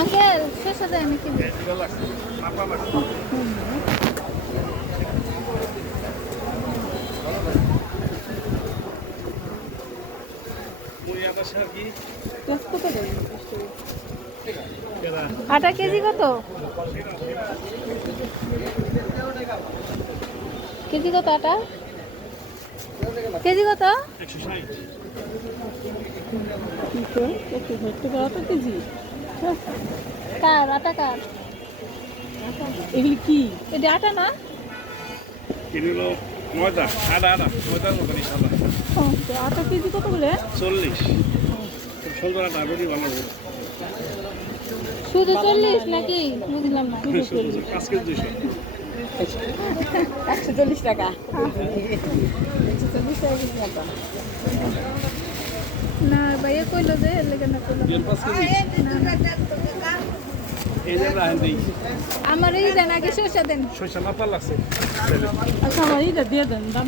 Uncle শেষে দেয় নাকি আটা কেজি কত? কেজি কত আটা? কেজি কত? একশো ষাট। কেজি। কার আটা কার? এগুলি কি? এটা আটা না? কিলো ময়দা আদা আদা ময়দার ইনশাল্লাহ ও, আটা কেজি কত বলে চল্লিশ। খুব সুন্দর আটা রুটি ভালো হবে। শুধু চল্লিশ নাকি? বুঝলাম না। পাঁচ কেজি দুইশো। একশো চল্লিশ টাকা। একশো চল্লিশ টাকা আটা। না ভাইয়া কইলো যে এর লেগে না কইলো। দেড় পাঁচ কেজি এই যে রাহেন দিই। আমার এই দেন আগে শসা দেন। সরিষা মাথা লাগছে আচ্ছা আমার এইটা দিয়ে দেন দাম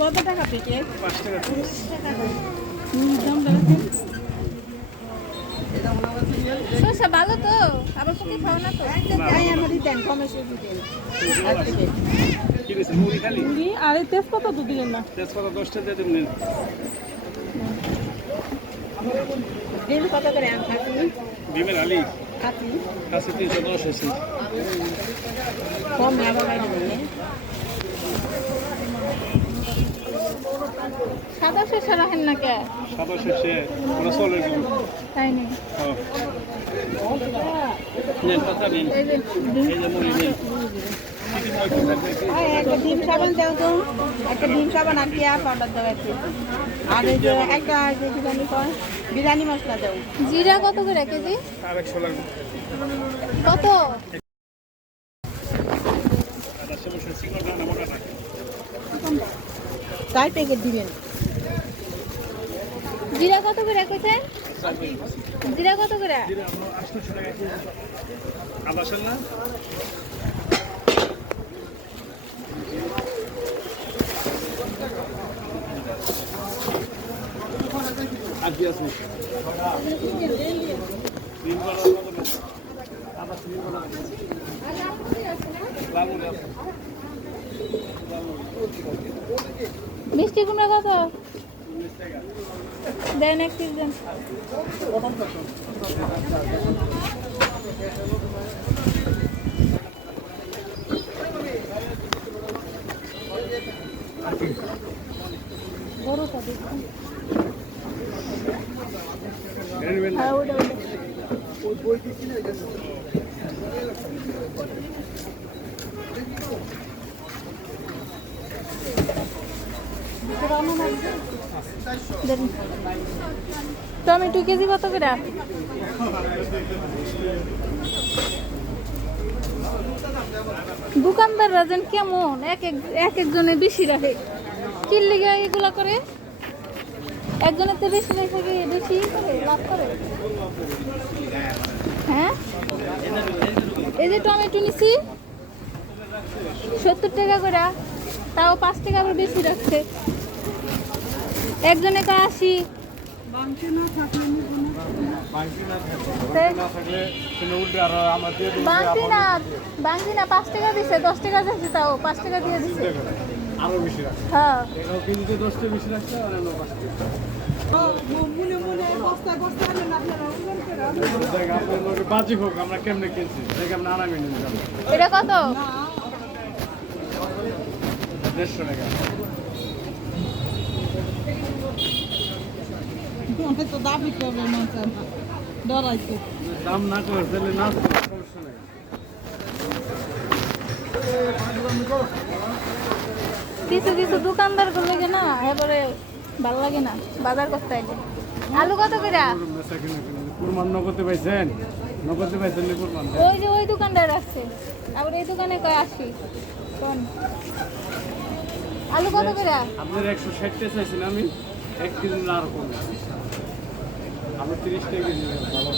কত টাকা থেকে টাকা ভালো তো আবার তুমি খাও না তো। আমারই দেন কমে শুধু দেন। কি দিয়েছে মুড়ি খালি? মুড়ি আর তেজপাতা তো দিলেন না। তেজপাতা দশটা দিয়ে দেবেন। ডিম কত করে আম খাচ্ছি? ডিমের আলি। খাচ্ছি। আছে তিনশো দশ কম লাভ দিলে সাদা শসা রাখেন না কে? সাদা শেষে? ওরা চলে গেল। তাই নেই নেন পাতা নিন। এই যে মুড়ি নিন চিকেন নয় পিস লাগবে কি? একটা ডিম সাবান দাও তো। একটা ডিম সাবান আর কেয়া পাউডার দাও একটু। আর এই যে একটা যে বিরিয়ানি কয়? বিরিয়ানি মশলা দাও। জিরা কত করে কেজি? আর একশো লাগবে। কত? তাই প্যাকেট দিবেন জিরা কত করে কইছে জিরা কত করে? জিরা মিষ্টি কুমড়া কত দেন এক পিস দেন। বড়টা দেখুন। হ্যাঁ ওটা ওটা। টমেটো কেজি কত করে? দোকানদার রাজেন কেমন? এক এক এক একজনে বেশি রাখে। কি লিগে এগুলা করে? একজনের তো বেশি রেখে গিয়ে বেশি করে, লাভ করে? হ্যাঁ? এই যে টমেটো নিছি, সত্তর টাকা করে, তাও পাঁচ টাকা আবার বেশি রাখছে। একজনে কা আশি বাংতি না পাঁচ টাকা দিছে দশ টাকা তাও পাঁচ টাকা দিয়ে দিছে। আরও বেশি রাখছে। হ্যাঁ। বেশি রাখছে আর এটা কত? দেড়শো টাকা। তো দাবি করবে না ডরাইছে দাম না করে তাহলে না সমস্যা নেই কিছু কিছু দোকানদারগুলো না এবারে ভালো লাগে না বাজার করতে আইলে। আলু কত করে? কিনে কিনে কুরবান নগদে পাইছেন? নগদে পাইছেন নি ওই যে ওই দোকানদার আসছে আবার এই দোকানে কয় আসি শোন। আলু কত করে? আপনার একশো ষাটটা চাইছেন আমি এক কেজি না। আর কম আমি কেজি ভালো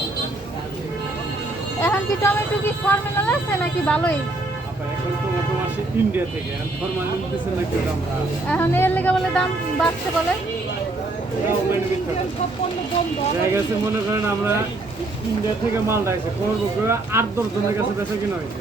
এখন কি টমেটো কি ফর্মেনাল আছে নাকি ভালোই? এখন তো ইন্ডিয়া থেকে ফরমালিন নাকি ওটা এখন এর লেগে বলে দাম বাড়ছে বলে। গেছে মনে করেন আমরা ইন্ডিয়া থেকে করব করে আট দশ জনের কাছে বেচা কিনা হয়েছে।